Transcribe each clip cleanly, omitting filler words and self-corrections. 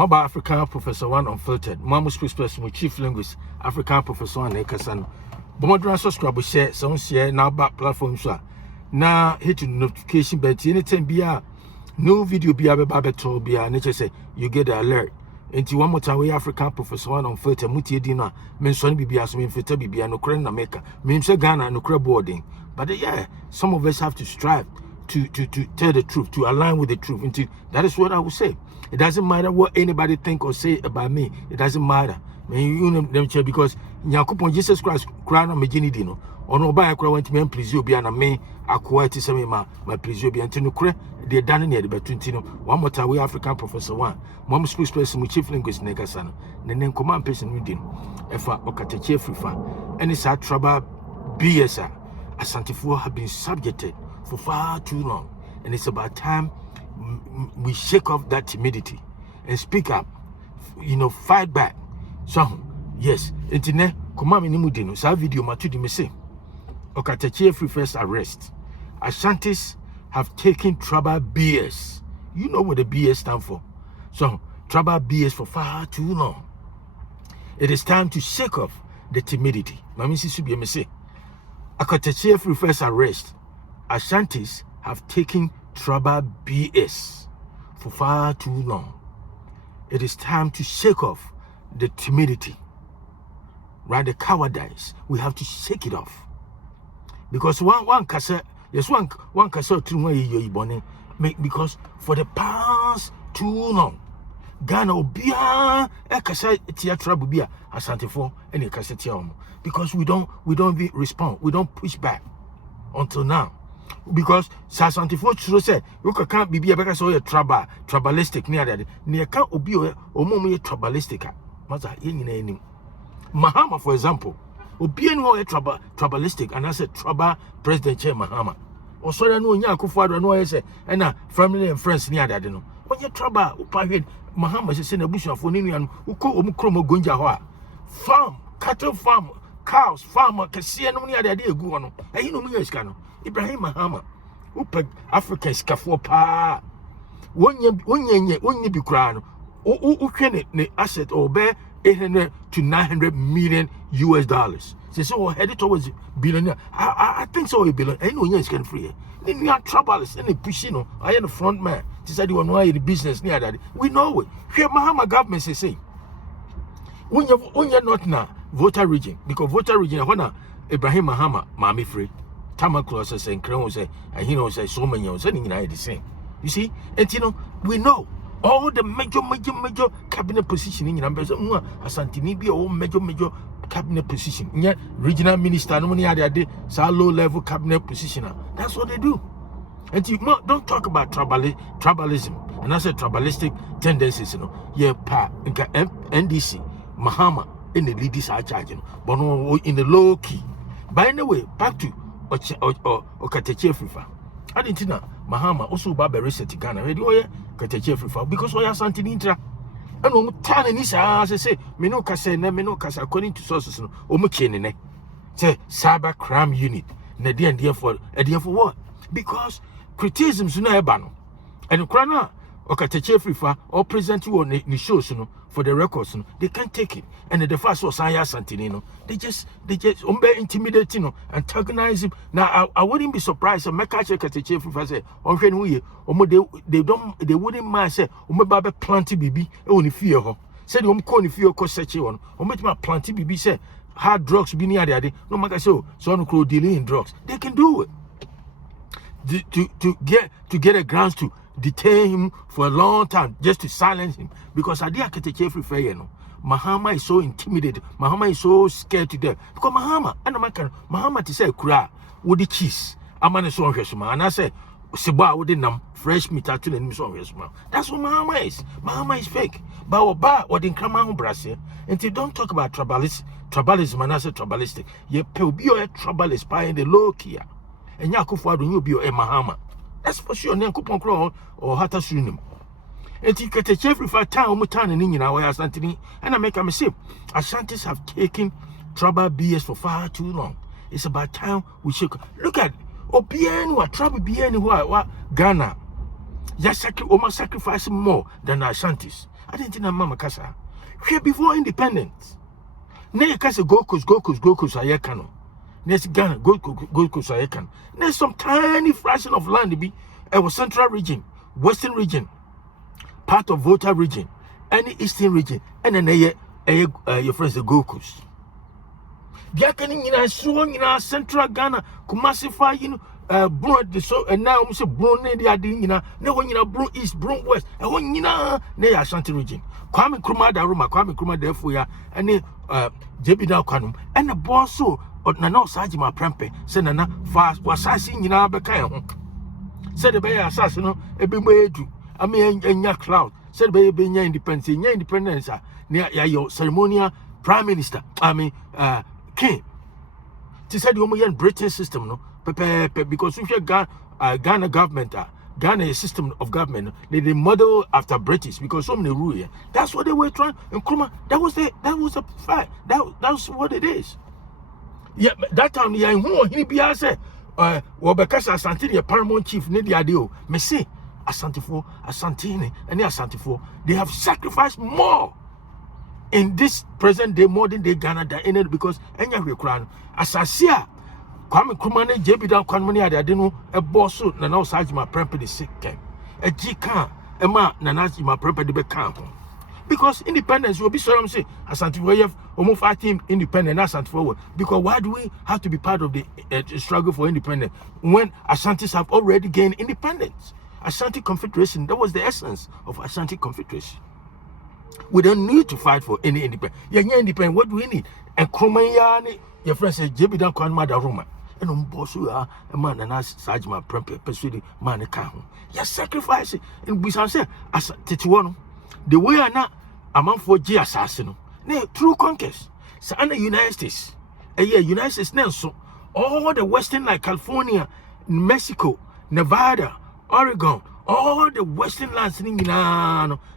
Maba African Professor One Unfiltered. Mamu spokesperson chief linguist African Professor One Ekasano. Bomodran subscribe share share now back platform so. Now hit notification bell anytime be no video be beto be nature say you get the alert. Into one more time we African Professor One Unfiltered mutie dina mention bibia so menfita bibia no kren na meka. Mense Ghana no kre boarding. But yeah, some of us have to strive to tell the truth, to align with the truth. And that is what I would say. It doesn't matter what anybody think or say about me. It doesn't matter. You know them because Nyakupon Jesus Christ crown on me genie dino. Or no buy a crown went to me and please you be an me acquired to some my please you be until no cre they're done in the between one more time we African Professor One. Mom spokesperson with chief linguist Negasano. Then command person within Efa OKATAKYIE AFRIFA. And it's our trouble BSA. Asante have been subjected for far too long, and it's about time we shake off that timidity and speak up, fight back. So yes, internet kumami ni mudino sa video matudi me say OKATAKYIE AFRIFA's arrest. Asantes have taken trouble BS. You know what the BS stand for. So trouble BS for far too long. It is time to shake off the timidity. Mami Sisubi me say OKATAKYIE AFRIFA's arrest. Asantes have taken trouble BS for far too long. It is time to shake off the timidity, right? The cowardice. We have to shake it off. Because one kasa, yes, one kasa because for the past too long, Ghana obia kasa tia trouble bia Asante for any kasa tia because we don't respond, we don't push back until now. Because Asante for true say you can't be because of your tribalistic near that near can't obi or momo tribalistic maza yin Mahama for example obi no tribalistic and I said tribal president chair Mahama or so no nya akufo no say na family and friends near that no when you tribal upahwe Mahama say na busuafo ni nuan uko Nkrumah gonja ho a farm cattle farm cows farmer kese no near that egu no ayi no mu yeska no Ibrahim Mahama upeg African skafo pa wonye bi kra no uhwe ne asset or be 800 to 900 million US dollars. So headed towards billionaire. I think so a billion. I know you can free. Then you are troubles and pushing. I am the front man. They said you want to the business near that. We know it. Here Mahama government say when you're not now voter region because voter region when Ibrahim Mahama mami free. Tama Claus say Nkrumah say and he knows say so many are the same. You see, and we know all the major cabinet position in numbers Asante be all major cabinet position. Yeah, regional minister no money are low level cabinet position. That's what they do. And you don't talk about tribalism. And I said tribalistic tendencies, Yeah, NDC, Mahama in the leaders are charging, but no in the low key. By the way, back to OKATAKYIE AFRIFA. I didn't know Mahama also Baba reset Ghana. OKATAKYIE AFRIFA because we are Asante Intra. And Tan is as I say, Meno Kasa, according to sources, Omukene. Say cyber crime unit. And for what? Because criticisms no ban. And Nkrumah OKATAKYIE AFRIFA or present you on the shows for the records, they can't take it. And the first was Asante, they just intimidate antagonize him. Now I wouldn't be surprised if OKATAKYIE AFRIFA say, they wouldn't mind say, Babe planty bibi, only fear her. Said call fear cause such a one, my planty bibi say hard drugs be near the no matter so on crow dealing in drugs. They can do it. To get a grounds to detain him for a long time just to silence him because I did OKATAKYIE AFRIFA, Mahama is so intimidated. Mahama is so scared to death because Mahama to say kura with the cheese. I'm on a song and I say Siba with the fresh meat at the song. That's what Mahama is. Mahama is fake. But what in Nkrumah Brasil and you don't talk about tribalism and I say tribalistic. You be a tribalist by in the low key. And Yakufo you be a Mahama. That's for sure. Nyankopon kro or hata sunim. Enti OKATAKYIE AFRIFA town mutan ni nyina wa Asante and I make a mistake. Asantes have taken trouble BS for far too long. It's about time we should look at Obienu trouble BN who Ghana. Almost sacrificing more than the Asantes. I didn't think Mama Kasa. Here before independence. Now Kasa Gold Coast, Ayekano. Next Ghana, Gold Coast, Ayekano. There's some tiny fraction of land to be our central region, western region, part of Volta region, any eastern region, and then your friends the Gold Coast. Diakani in a central Ghana, Kumasi Brun so and now we say Brun ne dia din nyina na ho nyina Brun East Brun West e ho nyina na ya Asante region Nkrumah da Roma therefore ya ene Jebida kwanum ene boss so na Osei Agyeman-Prempeh say na fa wasase nyina beka e ho say the be asase no e be mo edu ame enya cloud say the be nya independence na ya ceremonial prime minister king ti said you yen British system no because if you Ghana government Ghana a system of government they model after British because so many rule here. That's what they were trying. Nkrumah, that was the fact. That's what it is. Yeah, that time yeah, he be say because Asante the paramount chief ne the idea. Me say Asantefo, Asantene, and the Asantefo, they have sacrificed more in this present day modern day Ghana than any because enya we crown Asasia. Nkrumah ne Jebida kwanmani ade no e boss na Osei Agyeman-Prempeh II. E jika e ma na Agyeman-Prempeh de be kan ho. Because independence will be so I'm say Asante we have almost fighting independent Asante forward. Because why do we have to be part of the struggle for independence when Asantes have already gained independence? Asante Confederation, that was the essence of Asante Confederation. We don't need to fight for any independence. Yeah, independent. What do we need? And Nkrumah your friend said Jebida kwanma da Roma. And bosu a man and Osei Agyeman-Prempeh II man can. You sacrifice it. And we say as Tituano, the way are not among for G assassin. No, true conquest. So under United States, United States now so all the western like California, Mexico, Nevada, Oregon, all the western lands in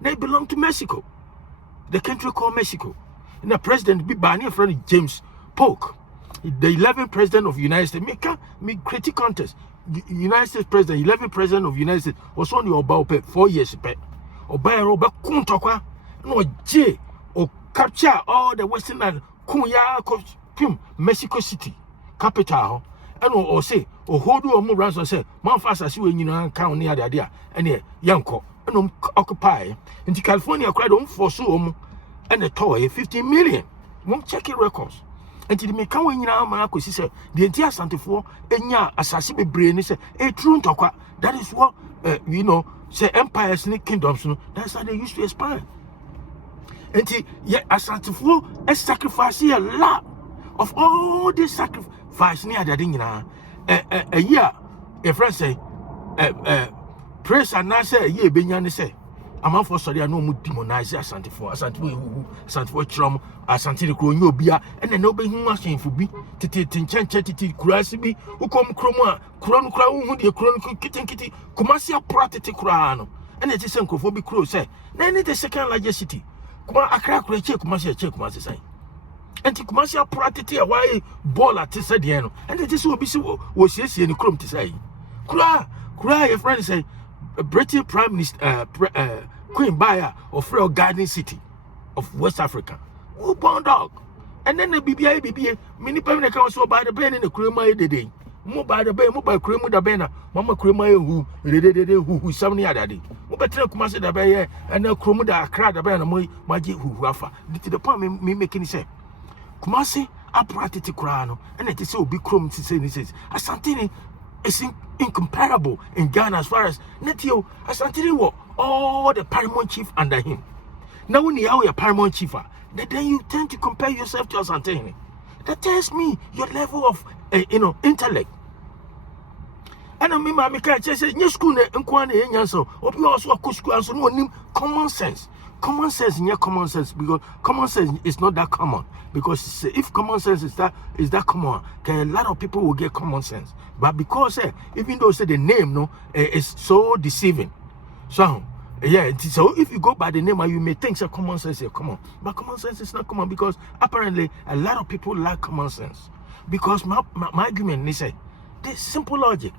they belong to Mexico. The country called Mexico. And the president be by near friend James Polk, the 11th president of the United States. Me critic contest. United States president, 11th president of the United States was on your 4 years. Oba kuntokwa no J or capture all the western land Kuya Mexico City capital and or say or hold you more ransom say man fast as you count near the idea and yanko and occupy into California cried on for so and the toy 15 million. Won't check your records. Until the make when you know Marco said the entire Asantefo enya asase be brain say a true talker. That is what say empires and kingdoms, that's how they used to expand. Until yet Asantefo sacrifice a lot of all this sacrifice near the ding a year. A friend say praise and I say a year Benyan say I'm for sorry I no more demonize Asantefo Chrom, Asante Kronyo Bia, and then nobody machine for be Tinchanchati Kurasibi, who come Nkrumah, Kron Crown, the Chronicle Kitty, Kumasia Pratiti Kurano, and it is Nkrumah Crow say, then it is second largest city. Kuma Accra check Kumasi say. And Kumasia Pratiti away ball at Tisadiano, and it is what was yes in Krum to say. Kura, your friend say. British Prime Minister Queen Baya of Frail Garden City of West Africa. Oh, born dog. And then the BBA, many permanent council by the pen in the Nkrumah the day. More by the bay, more by Nkrumah the banner, Mama Nkrumah who 70 other day. More by Kumasi the bay and now Nkrumah the Accra the banner, Maji who Rafa. To the point me making say Kumasi apparatus crown and it is so big chrome to say this is Asante is incomparable in Ghana as far as Netio Asante were all the paramount chief under him. Now when you are a paramount chief, then you tend to compare yourself to Asante. That tells me your level of intellect. And I mean, my can't say yes, school and Kwane and so or you also a school and so no common sense. Common sense in your common sense because common sense is not that common. Because if common sense is that common, a lot of people will get common sense. But because even though the name is so deceiving, so so if you go by the name, you may think common sense is common, but common sense is not common because apparently a lot of people lack common sense. Because my argument is this simple logic: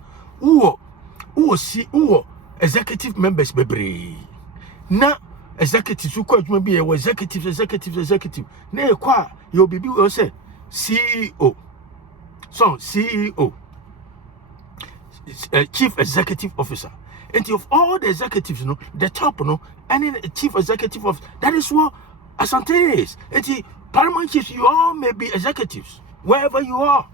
executive members bebre. Na executives who could maybe a executive. Na kwa you be we say CEO. So CEO, Chief Executive Officer. And of all the executives, you know, the top, you know, any chief executive of that is what Asante is. And the paramount chiefs, you all may be executives wherever you are.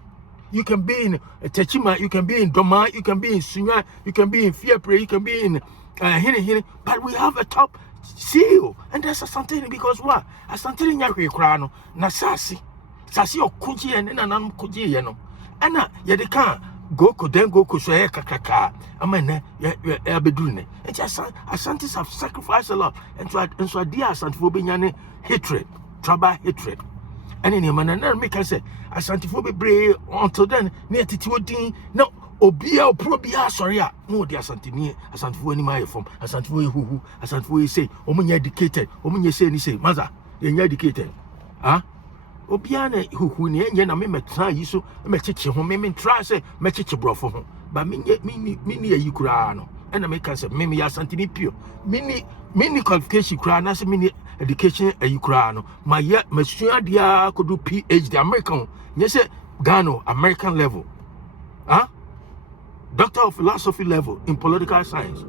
You can be in Techima, you can be in Doma, you can be in Sunya, you can be in Fiapre, you can be in Hine, but we have a top CEO, and that's Asante because what? Asante nyakwe krano na sasi okuji and nanam kuji yeno. And yedeka go so kakaka. Amene ya bedune. And just Asantes have sacrificed a lot, and so dear Asante for being hatred, tribal hatred. And in man and make us say Asante for be brave until then near Titiwodin. No, Obia probia sorry. No, dear Asante near Asante for any my from Asante for who Asante for say, Omen educated, Omen say, ni say, Maza, you're educated. Ah? Obiane who near na me try you so me chichi home me try say me chichi brofo ho but me you kura no and I make say me Asante ni pure mini qualification kura na say mini education you kura no my ya mesua dia could do PhD American you say Ghana American level Doctor of Philosophy level in political science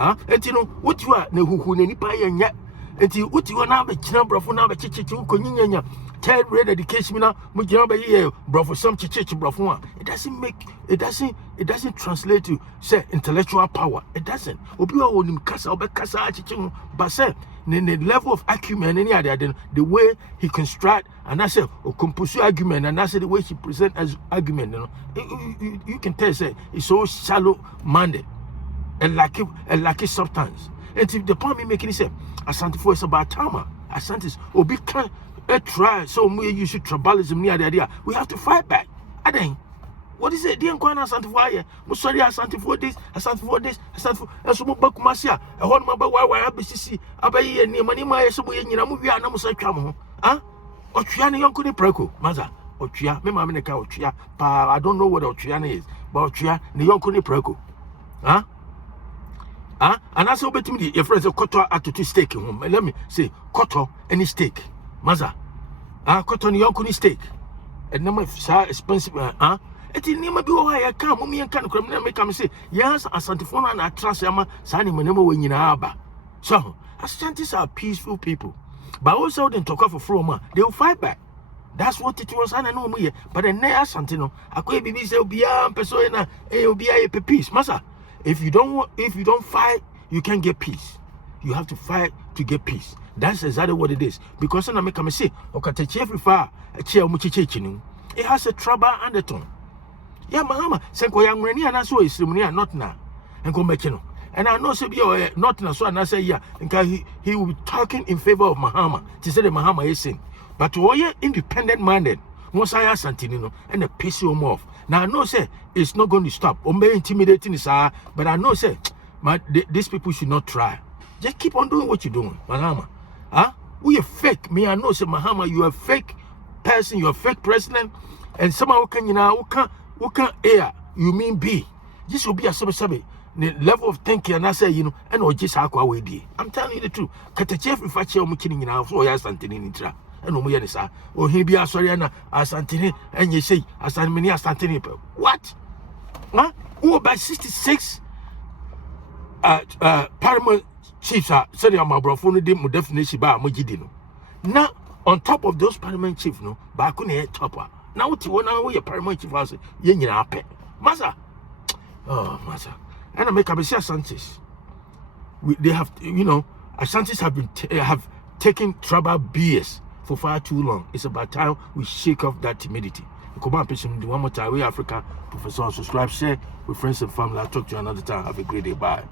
and you know what you are ne who ne nipa yenya enti uti wana be kina brofo na be chichichi ukonyinya third grade education na mu kina be ye brofo some chichichi brofo a it doesn't translate to say intellectual power. It doesn't. Obi wa onim kasa obekasa chichi but say the level of acumen any other the way he construct and I say compose argument and I say the way he present as argument, you know, you can tell say it's so shallow minded and lack substance. And if the point me making it say Asante for is about Tama, Asantes Obi can try so we use tribalism near the idea. We have to fight back. I think what is it? The Nkrumah Asante for here. Sorry, Asante for this, Asante for and so Bakumasia, a whole number why BCC, Abayi and Nimanima, so we in Yamuya, Namusakamo. Otriana Yonkuni Preco, Maza, Otria, Mamaka Otria, I don't know what Otriana is, but Otria, the Yonkuni Preco. And that's how between your friends of Koto at to stake in home. Let me say Koto any stake. Maza. Koto ni yonkuni stake. And number so expensive it never be why I come me and can make come say yes Asante and I trust yama sani manemo when you aba. So Asantes are peaceful people. But also then talk off for they will fight back. That's what it was. I know me, but then Asante no. I could be say Obia persona Obia peace. Masa. If you don't fight, you can't get peace. You have to fight to get peace. That's exactly what it is. Because when I make a say, OKATAKYIE AFRIFA, a chair muchichinu, it has a trouble undertone. Yeah, Mahama, Senko young Reni and I saw his ceremony not now. And go make you. And I know Sabio not now, so and I say, yeah, and he will be talking in favor of Mahama. To say the Mahama is saying. But to all your independent minded, once I ask Santinino and a piss you off. Now I know say it's not going to stop. Or may intimidating is but I know say these people should not try. Just keep on doing what you're doing, Mahama. We are fake. Me, I know say Mahama, you are a fake person, you're a fake president, and somehow can who can air, you mean B. This will be a sabi. The level of thinking and I say, you know, and or just aqua way. I'm telling you the truth. OKATAKYIE AFRIFA muching in our so yes something in intra. And no more sir. Or he be a sorry and Asante and you say Asante. What? Who about 66 paramount chiefs are said my brother definition by Mojidino. Now on top of those paramount chiefs, no, but I couldn't hear topper. Now what you want to your paramount chief was yen ape. Masa. Oh Masa. And I make a Asantes. They have, you know, Asantes have taken trouble BS for far too long. It's about time we shake off that timidity. Come on, patient. One more time, we Africa, Professor. Subscribe, share with friends and family. I'll talk to you another time. Have a great day. Bye.